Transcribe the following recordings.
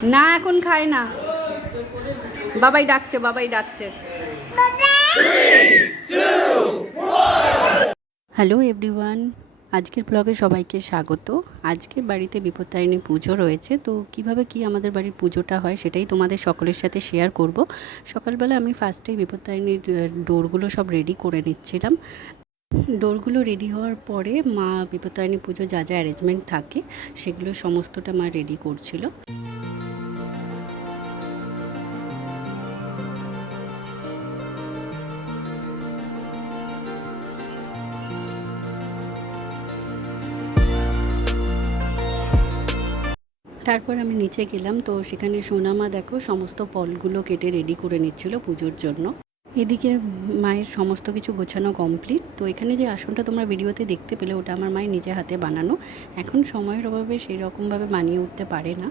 না এখন খায় না, বাবাই ডাকছে, বাবাই ডাকছে। হ্যালো এভরিওয়ান, আজকের ব্লগে সবাইকে স্বাগত। আজকে বাড়িতে বিপত্তারিণী পুজো রয়েছে, তো কিভাবে কি আমাদের বাড়ির পুজোটা হয় সেটাই তোমাদের সকলের সাথে শেয়ার করব। সকালবেলা আমি ফার্স্টেই বিপত্তারিণীর ডোরগুলো সব রেডি করে নিচ্ছিলাম। ডোরগুলো রেডি হওয়ার পরে মা বিপত্তারিণী পুজো যা যা অ্যারেঞ্জমেন্ট থাকে সেগুলো সমস্তটা মা রেডি করছিল। তারপর আমি নিচে গেলাম, তো সেখানে সোনামা দেখো সমস্ত ফলগুলো কেটে রেডি করে নিচ্ছিল পুজোর জন্য। এদিকে মায়ের সমস্ত কিছু গোছানো কমপ্লিট। তো এখানে যে আসনটা তোমরা ভিডিওতে দেখতে পেলে ওটা আমার মায়ের নিজে হাতে বানানো। এখন সময়ের অভাবে সেই রকমভাবে বানিয়ে উঠতে পারে না।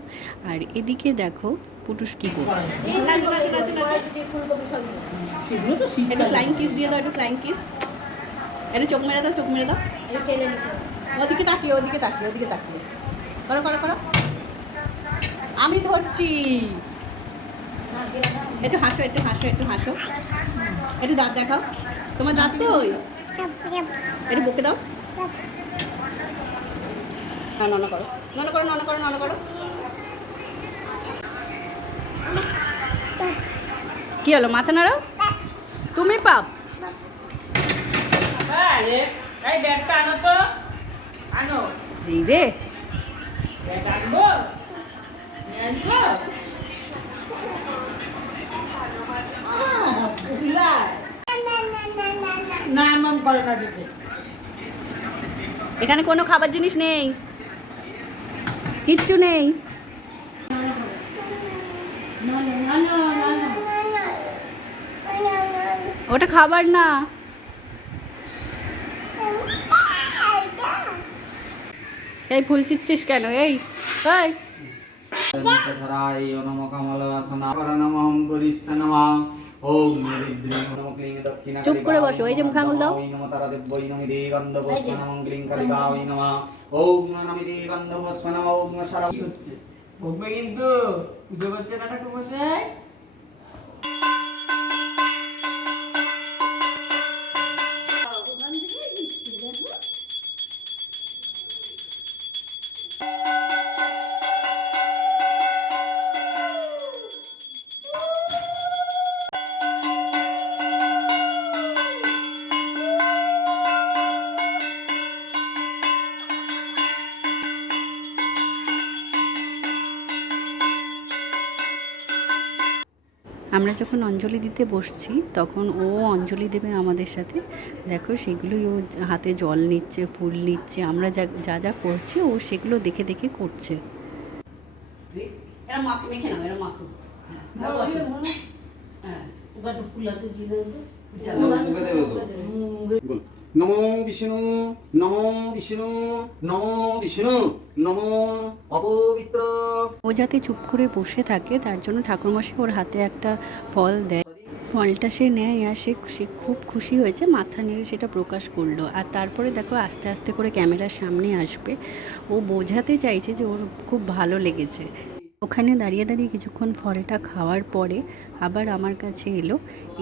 আর এদিকে দেখো পুটুস কি করছে। ফ্লাইং কিস দিয়ে দাও, একটু ফ্লাইং কিস। এটা চোখ মেরে দাও, চোখ মেরে দাও। ওদিকে তাকিয়ে, ওদিকে তাকিয়ে, ওদিকে তাকিয়ে করো করো করো। আমি ধরছি। একটু হাসো, একটু হাসো, একটু হাসো, একটু দাঁত দেখাও। তোমার দাঁত তো ওই একটু বকে দাও। হ্যাঁ নন করো, নন করো, নন করো, নন করো। কি হলো, মাথা নাড়াও। তুমি পাপ এই রে এখানে কোনো খাবার জিনিস নেই, কিচ্ছু নেই। ওটা খাবার না। এই ফুল ছিটছিস কেন? এই চুপ করে বসো, এই যে মুখ আঙুল দাও। কিন্তু পুজো করছে না ঠাকুর মশাই। আমরা যখন অঞ্জলি দিতে বসছি তখন ও অঞ্জলি দেবে আমাদের সাথে। দেখো সেগুলোই ও হাতে জল নিচ্ছে, ফুল নিচ্ছে, আমরা যা যা যা করছি ও সেগুলো দেখে দেখে করছে। নমো বিষ্ণু, নমো বিষ্ণু, নমো বিষ্ণু, নমো অপবিত্র। ও যাতে চুপ করে বসে থাকে তার জন্য ঠাকুরমশাই ওর হাতে একটা ফল দেয়। ফলটা সে নেয় আর সে খুব খুশি হয়েছে, মাথা নেড়ে সেটা প্রকাশ করলো। আর তারপরে দেখো আস্তে আস্তে করে ক্যামেরার সামনে আসবে। ও বোঝাতে চাইছে যে ওর খুব ভালো লেগেছে। ওখানে দাঁড়িয়ে দাঁড়িয়ে কিছুক্ষণ ফলটা খাওয়ার পরে আবার আমার কাছে এলো।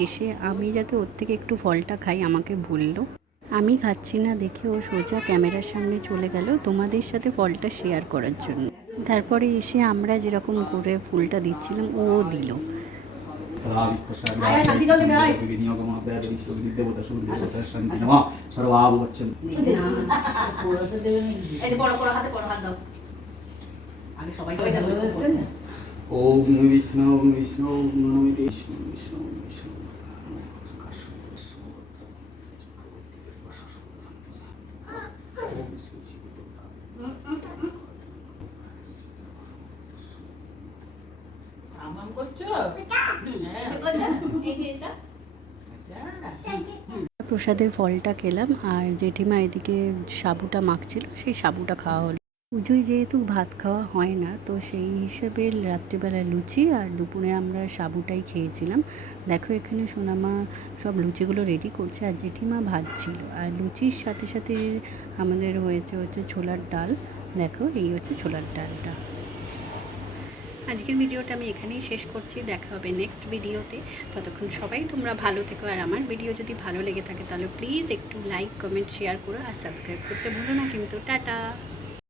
এসে আমি যাতে ওর থেকে একটু ফলটা খাই আমাকে বললো। আমি খাচ্ছি না দেখে ও সোজা ক্যামেরার সামনে চলে গেল তোমাদের সাথে ফলটা শেয়ার করার জন্য। তারপরে এসে আমরা যেরকম করে ফুলটা দিচ্ছিলাম ও দিল। ওম বিষ্ণু বিষ্ণু নমো বিষ্ণু বিষ্ণু বিষ্ণু। প্রসাদের ফলটা খেলাম আর জেঠিমা এদিকে সাবুটা মাখছিল, সেই সাবুটা খাওয়া হলো। পুজোয় যেহেতু ভাত খাওয়া হয় না, তো সেই হিসেবে রাত্রিবেলা লুচি আর দুপুরে আমরা সাবুটাই খেয়েছিলাম। দেখো এখানে সোনামা সব লুচিগুলো রেডি করছে আর জেঠিমা ভাজছিল। আর লুচির সাথে সাথে আমাদের হচ্ছে ছোলার ডাল। দেখো এই হচ্ছে ছোলার ডালটা। আজকের ভিডিওটা আমি এখানেই শেষ করছি, দেখা হবে নেক্সট ভিডিওতে। ততক্ষণ সবাই তোমরা ভালো থেকো, আর আমার ভিডিও যদি ভালো লেগে থাকে তাহলে প্লিজ একটু লাইক কমেন্ট শেয়ার করো, আর সাবস্ক্রাইব করতে ভুলো না কিন্তু। টাটা।